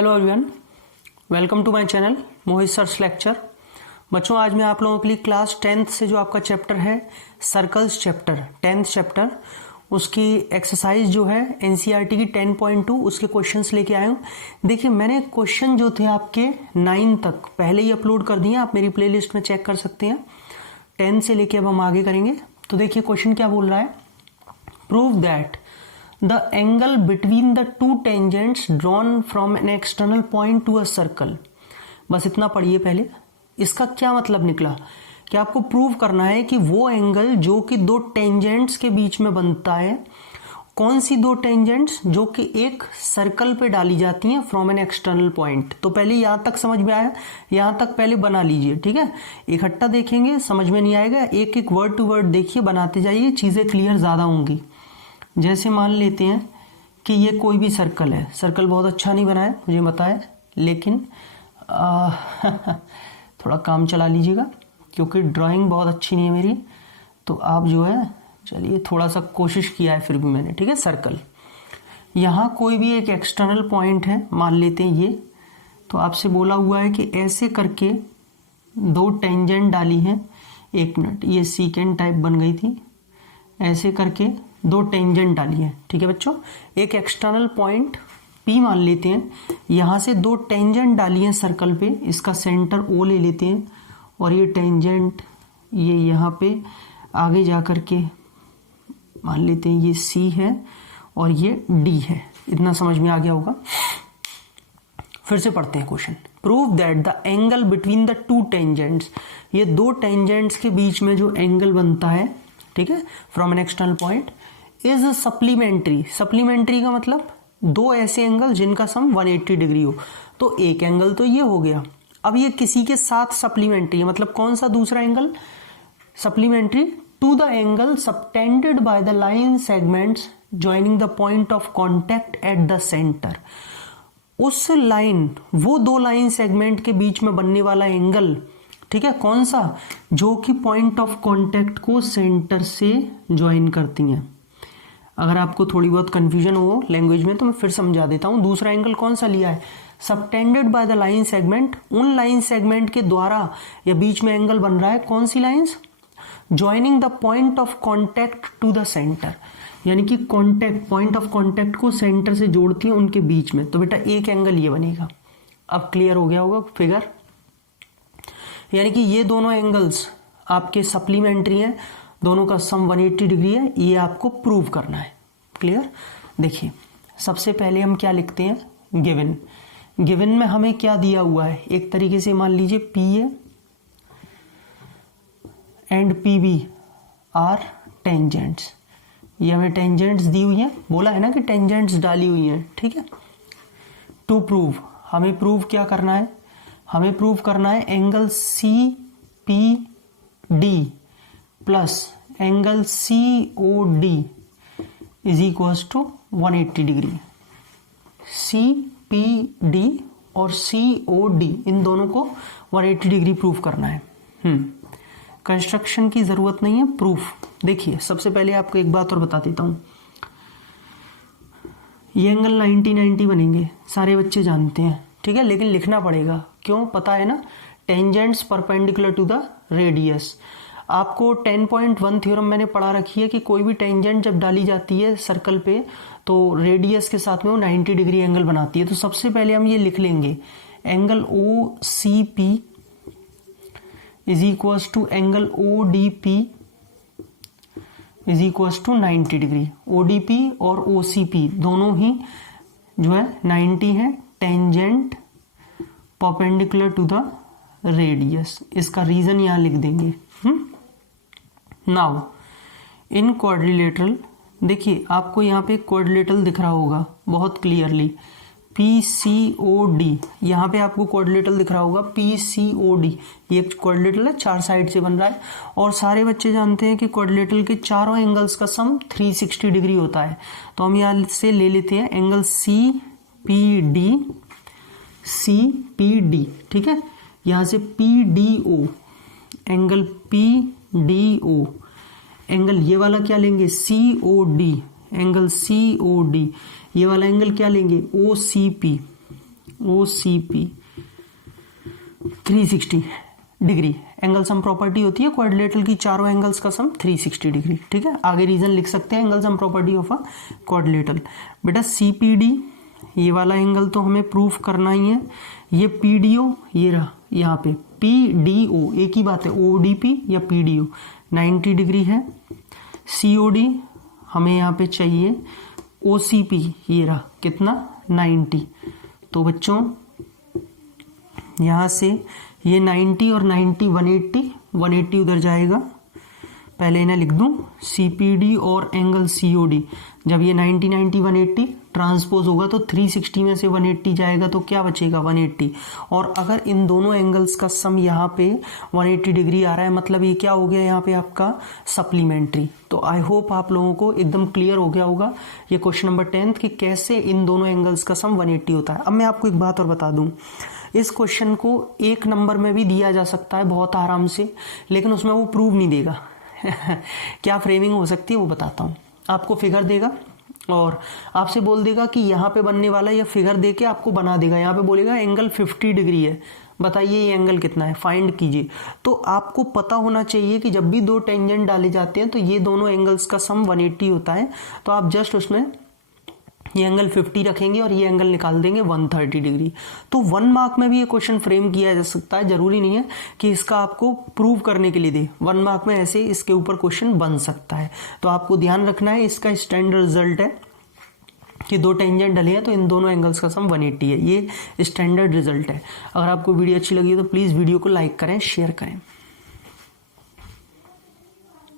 Hello everyone, welcome to my channel Mohit sir's lecture. बच्चों, आज मैं आप लोगों के लिए क्लास 10th से जो आपका चैप्टर है सर्कल्स चैप्टर 10th चैप्टर, उसकी एक्सरसाइज जो है एनसीईआरटी की 10.2 उसके क्वेश्चंस लेके आया हूँ। देखिए, मैंने क्वेश्चन जो थे आपके 9 तक पहले ही अपलोड कर दिए, आप मेरी प्लेलिस्ट में चेक कर सकते हैं। 10 से लेके अब हम आगे करेंगे। तो देखिए क्वेश्चन क्या बोल रहा है, prove that the angle between the two tangents drawn from an external point to a circle। बस इतना पढ़िए पहले। इसका क्या मतलब निकला कि आपको प्रूव करना है कि वो एंगल जो कि दो टेंजेंट्स के बीच में बनता है, कौन सी दो टेंजेंट्स जो कि एक सर्कल पे डाली जाती हैं फ्रॉम एन एक्सटर्नल पॉइंट। तो पहले यहां तक समझ में आया, यहां तक पहले बना लीजिए, ठीक है। इकट्ठा देखेंगे समझ में नहीं आएगा, एक एक वर्ड टू वर्ड देखिए, बनाते जाइए, चीजें क्लियर ज्यादा होंगी। जैसे मान लेते हैं कि ये कोई भी सर्कल है, सर्कल बहुत अच्छा नहीं बना है मुझे पता है, लेकिन थोड़ा काम चला लीजिएगा क्योंकि ड्राइंग बहुत अच्छी नहीं है मेरी। तो आप जो है, चलिए थोड़ा सा कोशिश किया है फिर भी मैंने, ठीक है। सर्कल, यहाँ कोई भी एक एक्सटर्नल पॉइंट है, मान लेते हैं ये। तो आपसे बोला हुआ है कि ऐसे करके दो टेंजेंट डाली हैं। एक मिनट, ये सीकेंड टाइप बन गई थी। ऐसे करके दो टेंजेंट डाली है, ठीक है बच्चों। एक एक्सटर्नल पॉइंट P मान लेते हैं, यहां से दो टेंजेंट डाली है सर्कल पे, इसका सेंटर O ले लेते हैं, और ये टेंजेंट ये यहाँ पे आगे जा करके मान लेते हैं ये C है और ये D है। इतना समझ में आ गया होगा। फिर से पढ़ते हैं question. Prove that the angle between the two tangents, ये दो टेंजेंट्स के बीच में जो एंगल बनता है, ठीक है, from an external point is supplementary. Supplementary का मतलब दो ऐसे एंगल जिनका सम 180 डिग्री हो। तो एक एंगल तो ये हो गया, अब ये किसी के साथ सप्लीमेंट्री है, मतलब कौन सा दूसरा angle supplementary to the angle subtended by the line segments joining the point of contact at the centre. उस लाइन, वो दो लाइन सेगमेंट के बीच में बनने वाला एंगल, ठीक है, कौन सा, जो कि पॉइंट ऑफ कांटेक्ट को सेंटर से ज्वाइन करती हैं। अगर आपको थोड़ी बहुत कंफ्यूजन हो लैंग्वेज में तो मैं फिर समझा देता हूं। दूसरा एंगल कौन सा लिया है, subtended by the line segment, उन लाइन सेगमेंट के द्वारा या बीच में एंगल बन रहा है। कौन सी lines, joining the point of contact to the centre, यानी कि कांटेक्ट, पॉइंट ऑफ कांटेक्ट को सेंटर से जोड़ती है उनके बीच में। तो बेटा एक एंगल ये बनेगा। अब क्लियर हो गया होगा फिगर, यानी कि ये दोनों एंगल्स आपके सप्लीमेंट्री हैं, दोनों का सम 180 डिग्री है, ये आपको प्रूव करना है। क्लियर। देखिए सबसे पहले हम क्या लिखते हैं, गिवन। गिवन में हमें क्या दिया हुआ है, एक तरीके से मान लीजिए PA and PB are tangents. ये हमें टेंजेंट्स दी हुई हैं, बोला है ना कि टेंजेंट्स डाली हुई हैं, ठीक है। टू प्रूव, हमें प्रूव क्या करना है, हमें प्रूव करना है angle CPD plus angle COD is equals to 180 degree. CPD और COD इन दोनों को 180 डिग्री प्रूव करना है। कंस्ट्रक्शन की जरूरत नहीं है, प्रूफ। देखिए सबसे पहले आपको एक बात और बता देता हूं, ये एंगल 90-90 बनेंगे, सारे बच्चे जानते हैं, ठीक है, लेकिन लिखना पड़ेगा। क्यों, पता है ना, tangents perpendicular to the radius. आपको 10.1 थ्योरम मैंने पढ़ा रखी है कि कोई भी टेंजेंट जब डाली जाती है सर्कल पे तो रेडियस के साथ में वो 90 डिग्री एंगल बनाती है। तो सबसे पहले हम ये लिख लेंगे, angle OCP is equals to angle ODP is equals to 90 degree. ODP और OCP दोनों ही जो है 90 है, tangent perpendicular to the radius. इसका रीजन यहां लिख देंगे। नाउ इन क्वाड्रिलेटरल, देखिए आपको यहाँ पे क्वाड्रिलेटरल दिख रहा होगा बहुत क्लियरली, PCOD, यहाँ पे आपको क्वाड्रिलेटरल दिख रहा होगा PCOD। ये क्वाड्रिलेटरल है, चार साइड से बन रहा है, और सारे बच्चे जानते हैं कि क्वाड्रिलेटरल के चारों एंगल्स का सम 360 डिग्री होता है। तो हम यहाँ से ले लेते हैं एंगल CPD, ठीक है। यहाँ से PDO, एंगल PDO, एंगल ये वाला क्या लेंगे COD, एंगल COD, ये वाला एंगल क्या लेंगे OCP, OCP 360 degree. Angle sum property होती है क्वाड्रिलेटरल की, चारों एंगल्स का सम 360 डिग्री। ठीक है, आगे रीजन लिख सकते हैं angle sum property of a quadrilateral. बेटा CPD ये वाला एंगल तो हमें प्रूफ करना ही है। ये PDO ये रहा यहाँ पे PDO, एक ही बात है ODP या PDO 90 डिग्री है। COD हमें यहाँ पे चाहिए OCP ये रहा कितना 90। तो बच्चों यहाँ से ये 90 और 90 180 उधर जाएगा। पहले इन्हें लिख दूं CPD और एंगल COD, जब ये 90 180 ट्रांसपोज होगा तो 360 में से 180 जाएगा तो क्या बचेगा 180। और अगर इन दोनों एंगल्स का सम यहाँ पे 180 डिग्री आ रहा है, मतलब ये क्या हो गया यहाँ पे आपका सप्लीमेंट्री। तो आई होप आप लोगों को एकदम क्लियर हो गया होगा ये क्वेश्चन नंबर 10 कि कैसे इन दोनों एंगल्स का सम 180 होता है। अब मैं आपको एक बात और बता दूं, इस क्वेश्चन को एक नंबर में भी दिया जा सकता है बहुत आराम से, लेकिन उसमें वो प्रूव नहीं देगा क्या फ्रेमिंग हो सकती है वो बताता हूँ। आपको फिगर देगा और आपसे बोल देगा कि यहाँ पे बनने वाला, या फिगर दे के आपको बना देगा। यहाँ पे बोलेगा एंगल 50 डिग्री है, बताइए ये एंगल कितना है, फाइंड कीजिए। तो आपको पता होना चाहिए कि जब भी दो टेंजेंट डाले जाते हैं तो ये दोनों एंगल्स का सम 180 होता है। तो आप जस्ट उसमें ये एंगल 50 रखेंगे और ये एंगल निकाल देंगे 130 डिग्री। तो 1 मार्क में भी ये क्वेश्चन फ्रेम किया जा सकता है, जरूरी नहीं है कि इसका आपको प्रूव करने के लिए दे। 1 मार्क में ऐसे इसके ऊपर क्वेश्चन बन सकता है। तो आपको ध्यान रखना है, इसका स्टैंडर्ड रिजल्ट है कि दो टेंजेंट डले हैं तो इन दोनों एंगल्स का सम 180 है। ये स्टैंडर्ड रिजल्ट है। अगर आपको वीडियो अच्छी लगी तो प्लीज़ वीडियो को लाइक करें, शेयर करें।